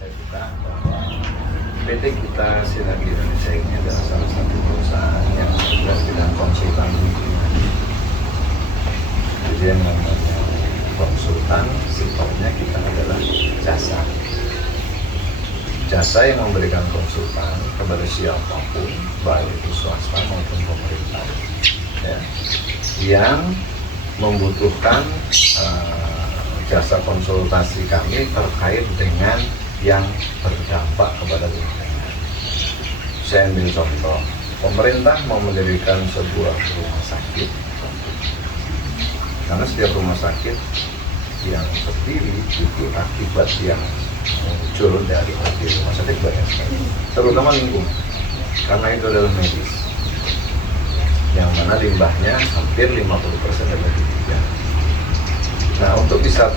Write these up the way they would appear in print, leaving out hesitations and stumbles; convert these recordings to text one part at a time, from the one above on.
saya buka bahwa PT kita Sinergi Indonesia ini adalah salah satu perusahaan yang sudah bidang konsultan lingkungan. Jadi yang namanya konsultan, sifatnya kita adalah jasa yang memberikan konsultan kepada siapapun, baik itu swasta maupun pemerintah, ya, yang membutuhkan jasa konsultasi kami terkait dengan yang berdampak kepada lingkungan. Saya ambil contoh, pemerintah mau mendirikan sebuah rumah sakit, karena setiap rumah sakit yang berdiri itu akibat yang muncul dari rumah sakit banyak sekali, terutama lingkungan, karena itu adalah medis, yang mana limbahnya hampir 50% adalah di tiga. Nah, untuk bisa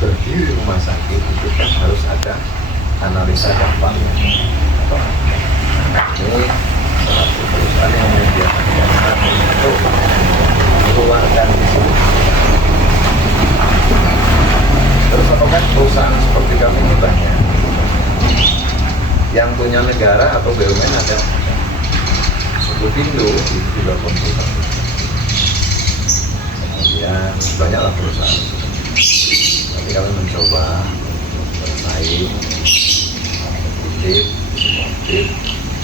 berdiri rumah sakit itu kan harus ada analisa dampaknya. Ini salah satu perusahaan yang menyediakan jasa untuk mengeluarkan di sini. Terus apakah perusahaan seperti kami ini banyak? Yang punya negara atau BUMN ada. Sekufindo itu juga konsultan. Kemudian banyaklah perusahaan. Tapi kami mencoba bersaing, kompetitif, sportif,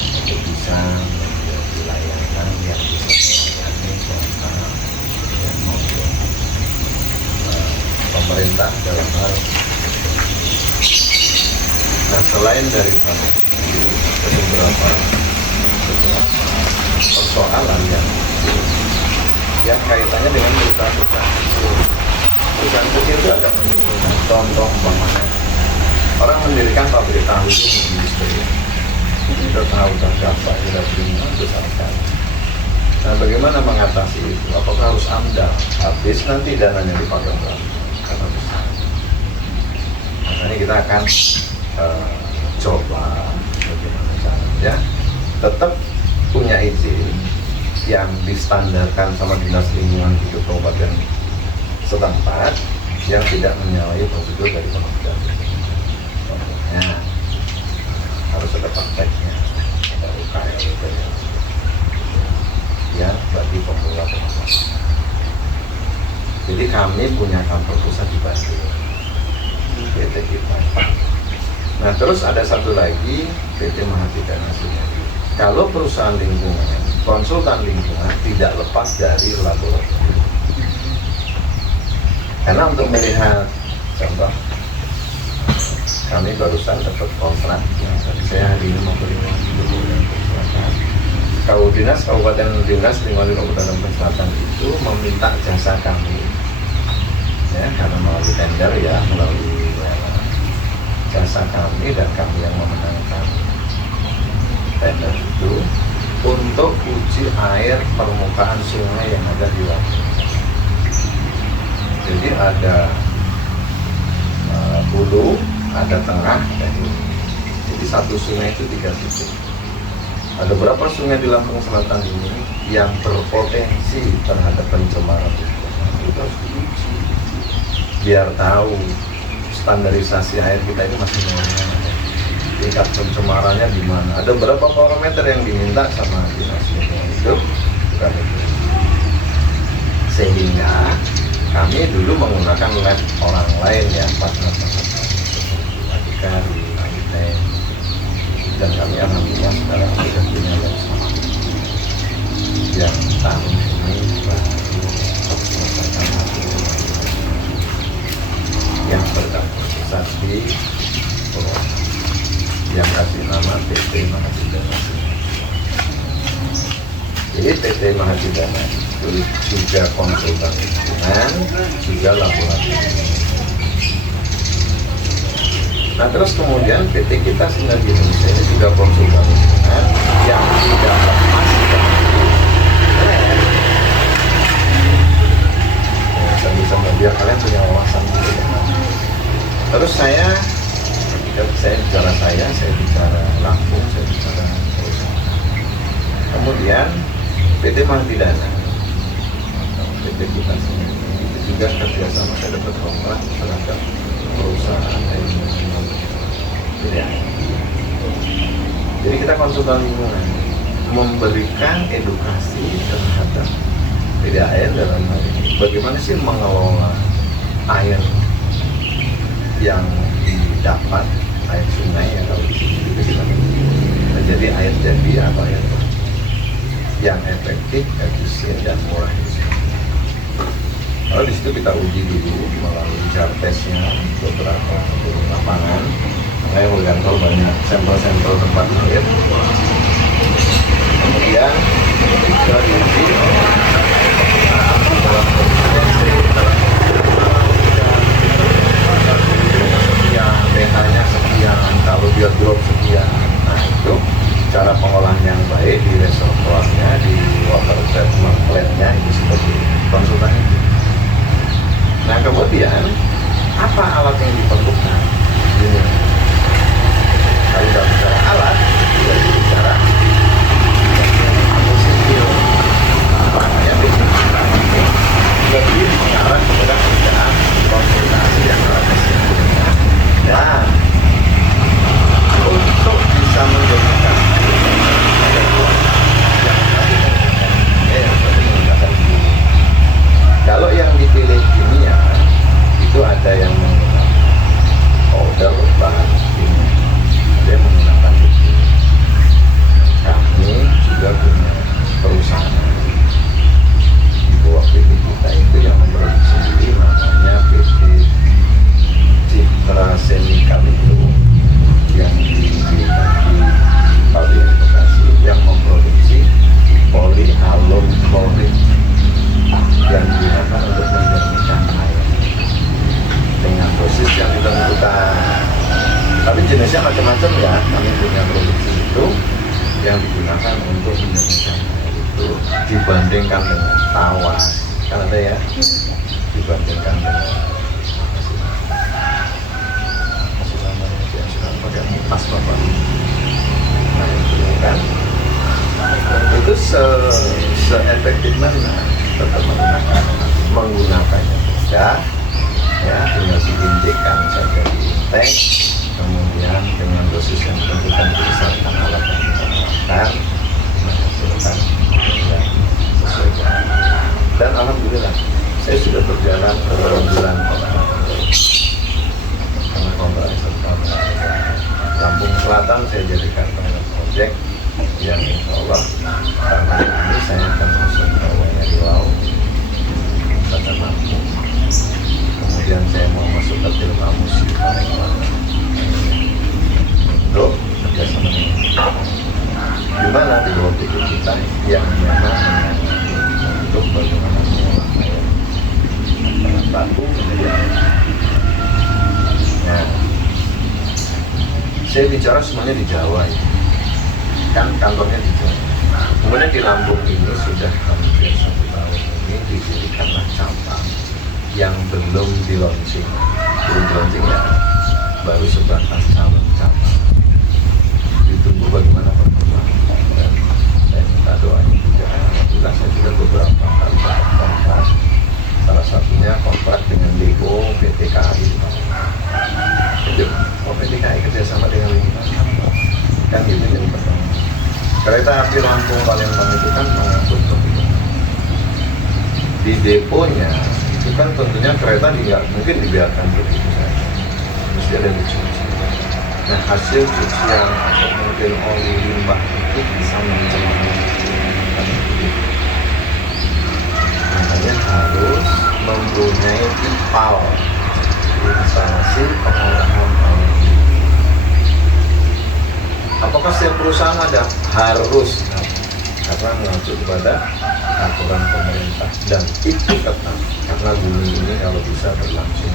untuk bisa menjadi layanan yang bisa melayani swasta dan maupun pemerintah dalam hal. Nah, selain dari beberapa persoalan yang kaitannya dengan perusahaan-perusahaan kecil. Perusahaan kecil itu agak menyinggung. Contoh umpamanya orang mendirikan pabrik tahu itu industri. Kita tahu berapa kita punya besar sekali. Nah, bagaimana mengatasi itu? Apakah harus AMDAL? Habis nanti dananya dipakai berapa? Karena besar. Makanya kita akan coba bagaimana caranya tetap punya izin yang distandarkan sama dinas lingkungan hidup kabupaten setempat yang tidak menyalahi prosedur dari kementerian. Contohnya harus ada prakteknya, ada UKL ya bagi pemula pemasaran. Jadi kami punya kantor pusat di Bandung, PT kita. Nah, terus ada satu lagi PT Mahadidana Sinergi. Kalau perusahaan lingkungan, konsultan lingkungan tidak lepas dari laboratorium. Karena untuk melihat contoh, kami barusan dapat kontrak yang tadi saya hari ini mau berikan Kabupaten Dinas Lingkungan Kabupaten Selatan itu meminta jasa kami, ya, karena melalui tender ya, melalui jasa kami dan kami yang memenangkan tender itu untuk uji air permukaan sungai yang ada di Lampung. Jadi ada hulu, ada tengah, dan hulu. Jadi satu sungai itu 3 titik. Ada berapa sungai di Lampung Selatan ini yang berpotensi terhadap pencemaran lingkungan? Itu harus diuji biar tahu standarisasi air kita ini masih normal, tingkat pencemarannya di mana. Ada berapa parameter yang diminta sama dinas lingkungan hidup, bukan itu. Sehingga kami dulu menggunakan lab orang lain ya, partner seperti Adhikari, ITEN, dan kami alhamdulillah sekarang sudah punya lab sama yang tahun ini baru selesaikan yang berdampak besar di Purwokerto yang kasih nama PT Mahadidana. Jadi PT Mahadidana itu juga konsultan lingkungan, juga laboratorium. Nah, terus kemudian PT kita Sinergi Indonesia ini juga konsultan lingkungan yang tidak lepas dari sama biar kalian punya wawasan gitu ya. Terus saya bicara saya bicara Lampung, saya bicara perusahaan. Kemudian PT Mahadidana, PT kita sendiri itu juga kerjasama, saya dapat kontrak terhadap perusahaan Ya. Jadi kita konsultan lingkungan memberikan edukasi terhadap PDAM dalam hal ini. Bagaimana sih mengelola air yang didapat, air sungai ya kalau di sini itu kita menjadi air jadi atau air yang efektif, efisien dan murah. Kalau di situ kita uji dulu melalui jar testnya beberapa turun lapangan. Saya mengantar banyak sampel-sampel tempat air. Kemudian kita diuji dalam sekian, pH-nya sekian, kalau dia drop sekian. Nah itu cara pengolahan yang baik di reservoirnya, di water treatment plant-nya itu seperti konsultan itu. Nah kemudian apa alat yang diperlukan? Ini. Kalau dalam bicara alat, kita bicara sipil. Makanya ini lebih mengarah kepada kerjaan konsultasi yang alatnya sipil. Dan untuk bisa menjadikan kalau yang dipilih kimia itu ada yang menggunakan powder bahan kimia, ada yang menggunakan besi. Kami juga punya perusahaan di bawah PT kita itu yang memproduksi sendiri, namanya PT Citra Semikal itu yang di pabrik Bekasi yang memproduksi polyhalon klorid yang digunakan untuk menjernihkan air dengan dosis yang ditentukan. Tapi jenisnya macam-macam ya. Kami punya produksi itu yang digunakan untuk menjernihkan air itu dibandingkan dengan tawas, kan ada ya, dibandingkan dengan masih namanya yang pakai kipas bapak. Nah itu kan itu se-efektif mana tetap menggunakannya mudah ya, tinggal diinjekkan saja di tank, kemudian dengan dosis yang ditentukan berdasarkan alat yang kita gunakan menghasilkan yang sesuai dengan. Dan alhamdulillah saya sudah berjalan berbulan karena kontrak serta Lampung Selatan saya jadikan pilot project yang insya Allah tahun ini saya akan masuk ke Riau pada Lampung. Kemudian saya mau masuk ke Tilmamus untuk kerjasama dengan di mana di bawah PT kita yang memang untuk bagaimana mengolah batu kemudian. Nah, saya bicara semuanya di Jawa ya. Kan kantornya di Jawa. Kemudian di Lampung ini sudah hampir 1 tahun ini didirikanlah cabang yang belum di launching ya, baru sebatas calon cabang. Ditunggu bagaimana perkembangan dan saya minta doanya juga. Alhamdulillah saya sudah beberapa kali dapat kontrak, salah satunya kontrak dengan Lego PT KAI. PT KAI kerjasama dengan lingkungan kan gitu jadi pertama. Kereta api Lampung Palembang itu kan mengangkut kopi. Di deponya itu kan tentunya kereta tidak mungkin dibiarkan begitu saja, mesti ada dicuci. Nah hasil cucian atau mungkin oli limbah itu bisa mencemarkan, makanya harus mempunyai IPAL, instalasi pengolahan air. Apakah setiap perusahaan ada? Harus, karena mengacu kepada aturan pemerintah dan itu ketat karena bumi ini kalau bisa berlangsung.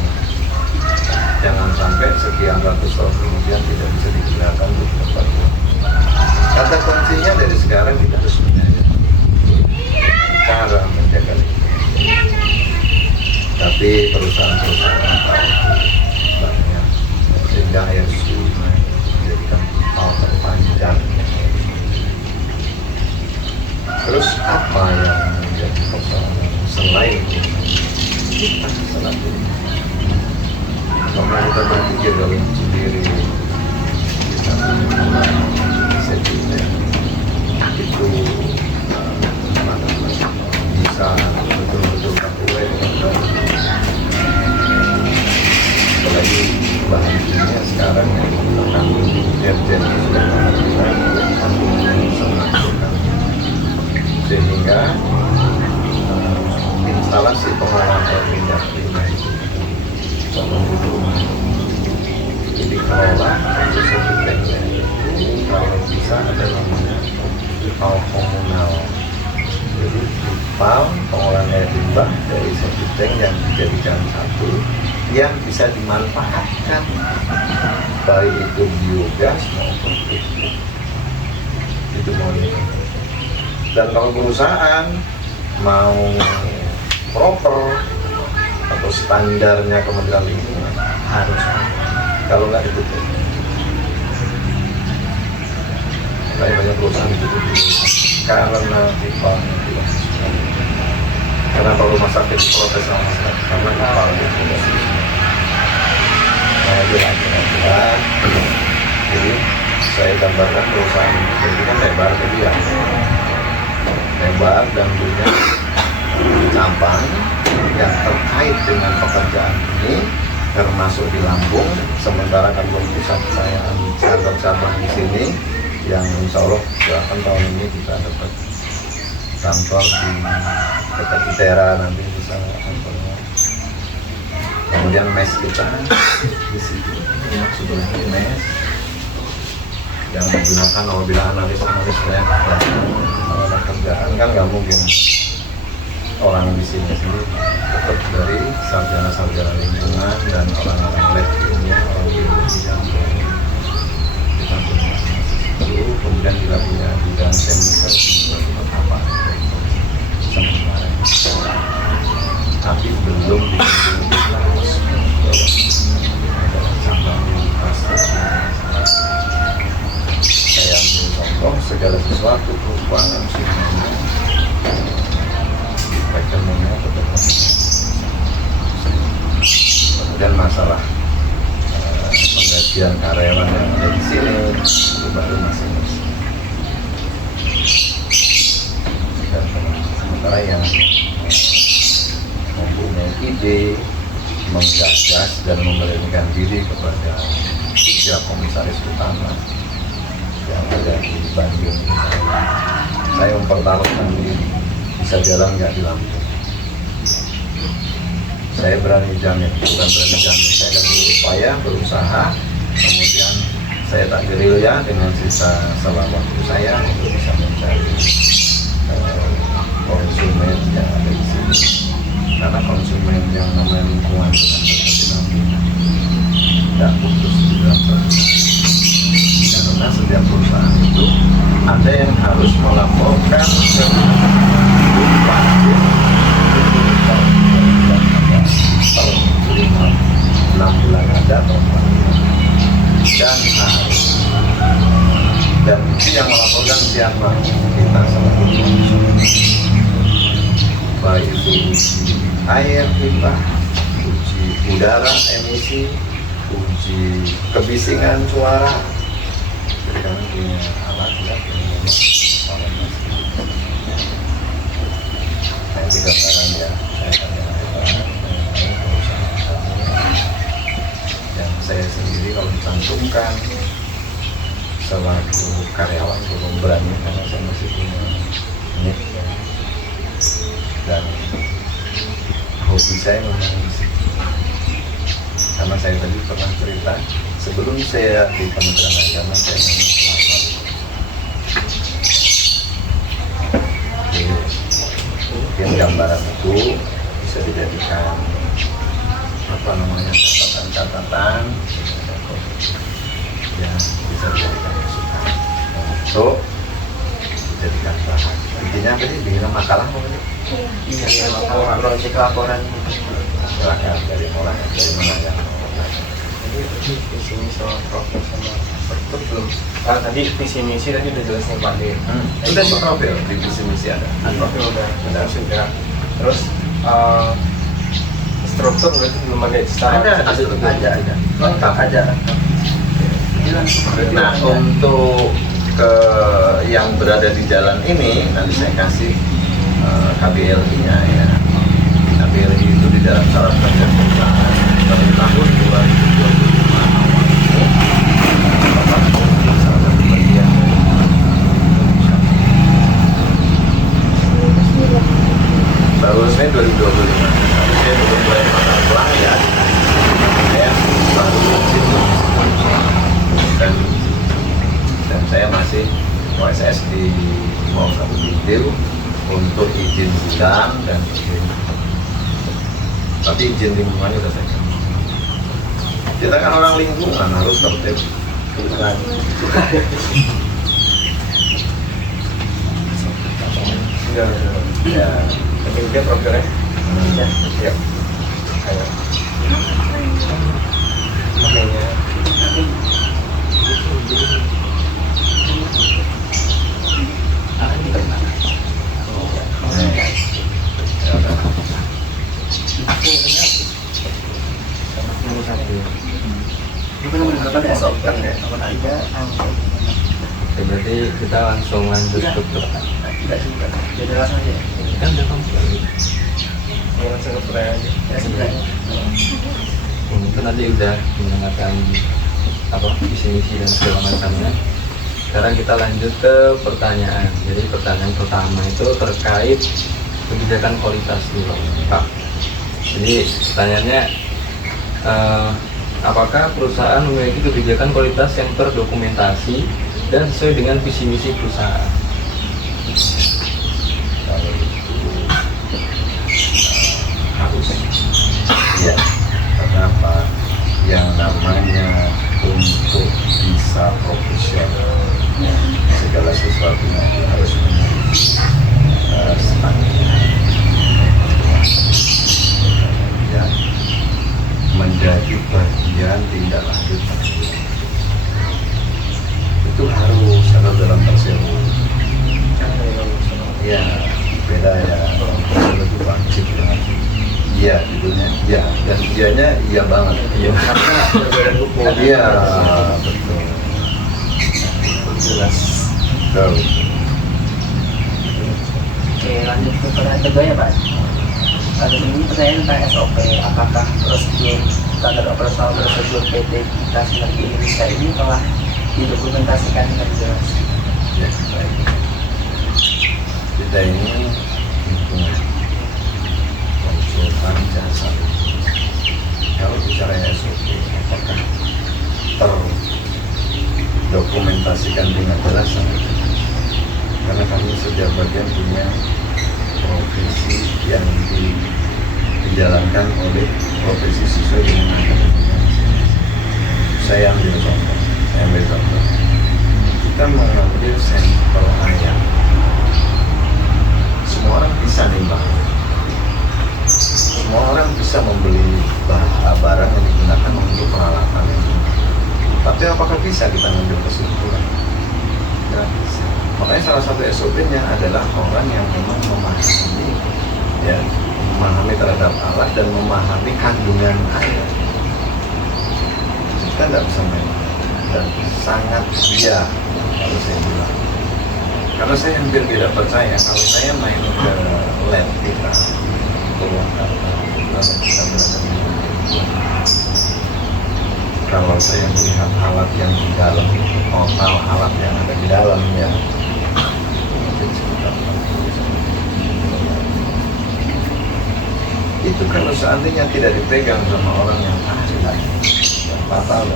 Jangan sampai sekian ratus tahun kemudian tidak bisa digunakan untuk tempat. Kata kuncinya dari sekarang kita harus menyadari cara menjaga lingkungan. Tapi perusahaan-perusahaan banyak sehingga air sungai menjadikan hal terpanjang. Terus apa yang menjadi persoalan selain kita selalu? Karena kita berpikir dalam sendiri, standarnya bahkan dirjennya sudah mengatakan kandungannya bisa menghasilkan sehingga instalasi pengolahan air minyak limbah itu itu dikelola untuk satu tanknya itu kalau bisa ada namanya IPAL komunal. Jadi IPAL pengolahan air limbah dari satu tank yang dijadikan satu yang bisa dimanfaatkan baik itu biogas maupun pupuk itu maunya. Dan kalau perusahaan mau proper atau standarnya Kementerian Lingkungan harus ada. Kalau nggak ditutup, banyak perusahaan ditutup karena IPAL-nya tidak sesuai. Kenapa rumah sakit protes sama masyarakat? Karena IPAL-nya tidak sesuai. Nah itu lah. Jadi saya gambarkan perusahaan jadi kan lebar tadi ya, lebar dan punya cabang yang terkait dengan pekerjaan ini termasuk di Lampung. Sementara kantor pusat saya cabang di sini yang insya Allah akan tahun ini kita dapat kantor di dekat Itera nanti bisa kantornya. Kemudian mes kita di situ, ini maksudnya mes yang digunakan apabila analis-analis lab kalau ada kerjaan kan nggak mungkin orang di sini sendiri, tetap dari sarjana-sarjana lingkungan dan orang-orang lab ilmiah, orang biologi yang kita punya itu. Kemudian kita punya bidang chemical buat apa sementara, tapi belum cabang saya ambil contoh segala sesuatu perubahan semuanya ekonominya tetap. Kemudian masalah penggajian karyawan yang ada di sini itu baru masing-masing. Dan sementara yang mempunyai ide, menggagas dan memberanikan diri kepada 3 komisaris utama yang ada di Bandung, saya mempertaruhkan diri bisa jalan nggak di Lampung. Saya berani jamin, bukan berani jamin, saya akan berupaya, berusaha, kemudian saya tak gerilya dengan sisa salah waktu saya untuk bisa mencari konsumen yang ada di sini. Karena konsumen yang namanya lingkungan itu kan berkesinambungan, tidak putus di dalam proses. Karena setiap perusahaan itu ada yang harus melaporkan ke wajib tahun 6 bulan ada atau 4 dan harus, dan itu yang melaporkan siapa? Kita selaku konsumen, baik itu uji air limbah, uji udara emisi, uji kebisingan suara. Kami punya alat ya, saya juga barang ya, dan saya sendiri kalau dicantumkan selaku karyawan belum berani karena saya masih punya NIP dan hobi saya memang musik. Karena saya tadi pernah cerita sebelum saya di Kementerian Agama saya memang pelapor. Mungkin gambaran itu bisa dijadikan catatan-catatan yang bisa dijadikan masukan untuk dijadikan bahan. Intinya apa sih? Bikin makalah pokoknya. Iya, makalah project laporan. Silakan dari mulai dari mana ya? Jadi visi misi sama profil sama struktur belum. Tadi visi misi tadi udah jelasnya Pak De. Udah sih profil di visi misi ada. Profil udah sudah. Terus struktur berarti belum ada secara ada. Lengkap aja. Nah untuk yang berada di jalan ini nanti saya kasih KBLI-nya ya. KBLI itu di dalam syarat kerja perusahaan dari tahun 2025 awal itu saya masih OSS di Mall Satu Bintil untuk izin bulan dan izin, tapi izin lingkungannya udah saya. Kita kan orang lingkungan harus tertib. Bukan. Enggak. Ya, Tapi dia prokernya. Ya, siap. Ayo. Makanya. Berarti kita langsung lanjut ke Jadi langsung aja. kan udah komplain. Ya, langsung ke pertanyaan aja. Ya, sebenarnya. Itu nanti udah mendengarkan apa visi-misi dan segala macamnya. Sekarang kita lanjut ke pertanyaan. Jadi pertanyaan pertama itu terkait kebijakan kualitas dulu, Pak. Jadi pertanyaannya, apakah perusahaan memiliki kebijakan kualitas yang terdokumentasi dan sesuai dengan visi misi perusahaan? kalau itu harus, ya, karena apa? Yang namanya untuk bisa profesional, segala sesuatunya itu harus memiliki standar. Ya, menjadi bagian tindak lanjut itu harus ada dalam tersebut. Ya, beda ya. Kalau itu wajib banget. Iya, judulnya iya, dan ianya iya banget. Iya. Karena iya, betul. Jelas. Betul. Oke, lanjut ke pertanyaan kedua ya Pak. Ini pertanyaan tentang SOP. Apakah prosedur standar operasional prosedur PT kita Sinergi Indonesia ini telah didokumentasikan dengan jelas? Ya, baik. Kita ini konsultan jasa. Kalau bicara SOP, apakah terdokumentasikan dengan jelas? Karena kami setiap bagian punya profesi yang dijalankan oleh profesi sesuai dengan akademinya. Saya ambil contoh. Kita mengambil sampel ayam. Semua orang bisa nimbang. Semua orang bisa membeli barang yang digunakan untuk peralatan ini. Tapi apakah bisa kita mengambil kesimpulan? Tidak bisa. Makanya salah satu SOP-nya adalah orang yang memang memahami, ya, memahami terhadap alat dan memahami kandungan air. Kita tidak bisa main dan sangat iya kalau saya bilang. Karena saya hampir tidak percaya kalau saya main ke lab kita, Purwakarta, lalu kita berada di kalau saya melihat alat yang di dalam, total alat yang ada di dalamnya, itu kalau seandainya tidak dipegang sama orang yang ahli, yang fatal.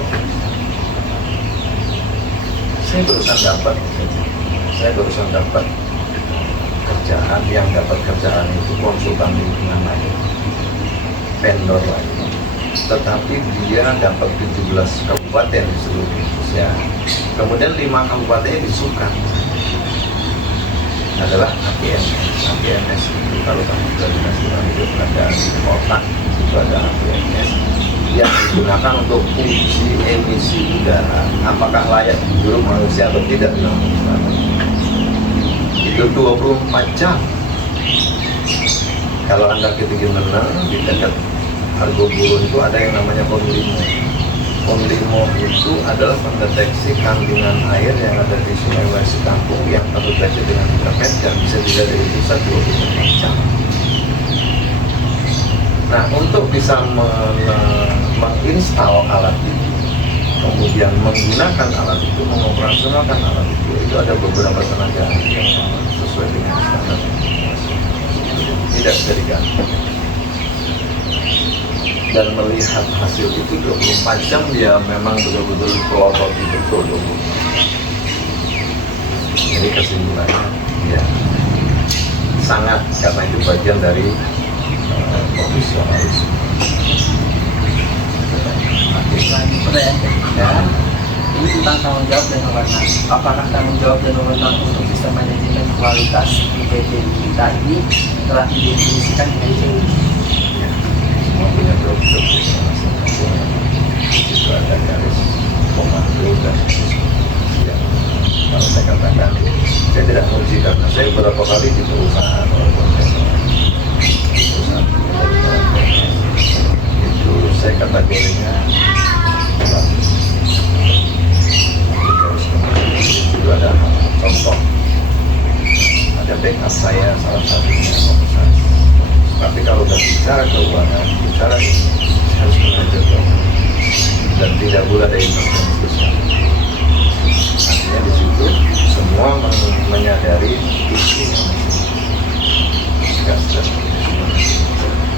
Saya barusan dapat kerjaan, yang dapat kerjaan itu konsultan lingkungan lagi, vendor lagi, tetapi dia dapat 17 kabupaten di seluruh Indonesia. Kemudian 5 kabupatennya disukan adalah APMS itu kalau kamu sudah dikasihkan itu ada di kota, itu ada APMS yang digunakan untuk uji emisi udara, apakah layak dihirup manusia atau tidak. Itu 24 jam. Kalau Anda ketinggian renang di dekat Argobulu itu ada yang namanya Konlimo. Konlimo itu adalah pendeteksi kandungan air yang ada di Sungai Wesi Kampung yang terdeteksi dengan ultraviolet dan bisa dilihat dari pusat 24 jam. Nah, untuk bisa menginstal alat itu, kemudian menggunakan alat itu, mengoperasionalkan alat itu ada beberapa tenaga yang sesuai dengan standar. Tidak bisa diganti. Dan melihat hasil itu 24 jam dia memang betul-betul pelopor betul. Jadi kesimpulannya ya sangat, karena itu bagian dari profesionalisme. Selain pertanyaan ketiga, ini tentang tanggung jawab dan wewenang. Apakah tanggung jawab dan wewenang untuk sistem manajemen kualitas di PT kita ini telah didefinisikan dengan jelas? Ya, semua punya job masing-masing. Itu ada garis komando dan yang kalau saya katakan, saya tidak menguji karena saya beberapa kali di perusahaan walaupun saya itu saya kategorinya bagus. Itu ada contoh, ada backup saya salah satunya komisaris. Tapi kalau udah bicara keuangan, bicara harus mengajar dan tidak boleh ada intervensi sosial. Artinya di situ semua menyadari isi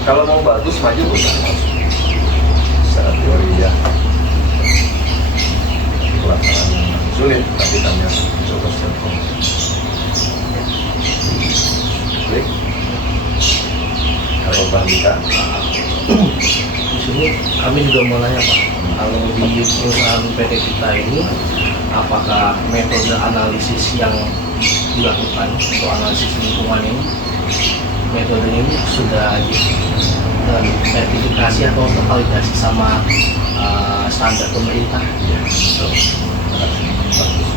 kalau mau bagus maju bukan harus secara teori ya pelaksanaan sulit, tapi kami harus mencoba secara konkret. Baik, kalau Bang Dika Di sini kami juga mau nanya Pak, kalau di perusahaan PT kita ini apakah metode analisis yang dilakukan untuk analisis lingkungan ini, metode ini sudah sertifikasi atau tervalidasi sama standar pemerintah? ya, so, bagus.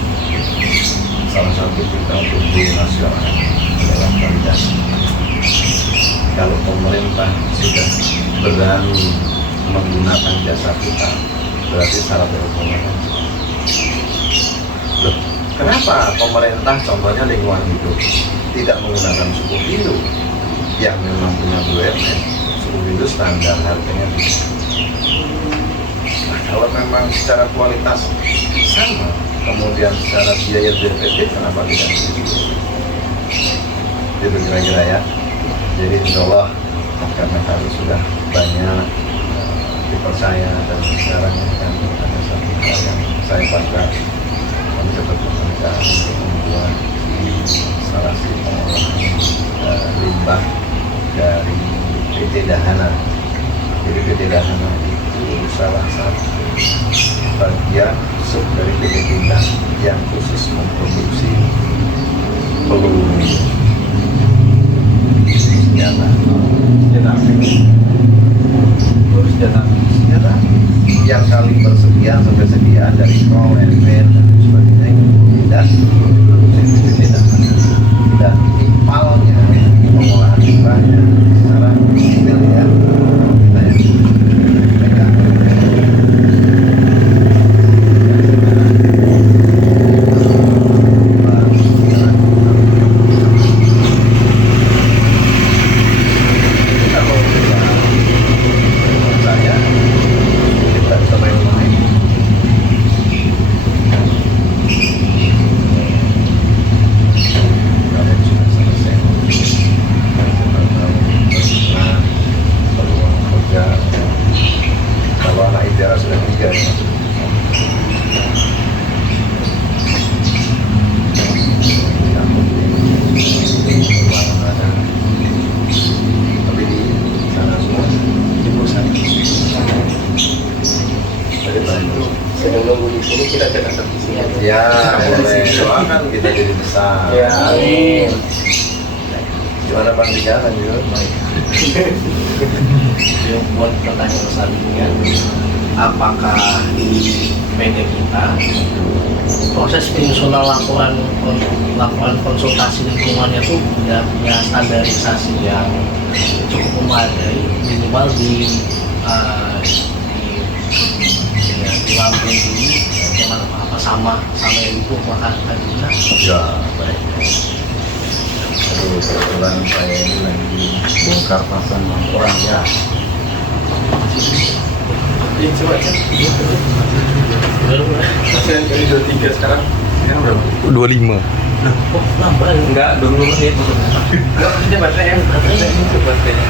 Salah satu kita untuk di nasional dalam validasi. Kalau pemerintah sudah berani menggunakan jasa kita, berarti syarat ekonomi. Loh, kenapa pemerintah contohnya lingkungan hidup tidak menggunakan suku Hindu yang memang punya BUMN? Suku Hindu standar harganya bisa. Nah, kalau memang secara kualitas sama, kemudian secara biaya BPT kenapa tidak begitu? Itu kira-kira ya. Jadi insya Allah karena kami sudah banyak dipercaya dan sekarang ini kan ada satu hal yang saya bangga, kami dapat pekerjaan untuk membuat instalasi pengolahan limbah dari PT Dahana. Jadi PT Dahana itu salah satu bagian sub dari PT Tindak yang khusus memproduksi peluru senjata yang kaliber sekian sampai sekian dari Kroll, Enfield dan sebagainya itu tidak dan ipalnya pengolahan limbahnya secara detail ya kita yang pegang. Ya, boleh doakan kita jadi besar. Ya, amin. Gimana Bang Dika lanjut? Jadi buat pertanyaan selanjutnya, apakah di PT kita proses penyusunan laporan konsultasi lingkungannya itu punya standarisasi yang cukup memadai, minimal di Lampung ini bagaimana apa sama yang itu maka tadinya Ya, baik. Aduh, kebetulan saya ini lagi bongkar pasang orang ya. Iya, coba cek. Masih yang kali 23 sekarang. Sekarang berapa? 25. oh nambah Enggak, 20 menit. Enggak, maksudnya baterai. Baterai ini coba baterai.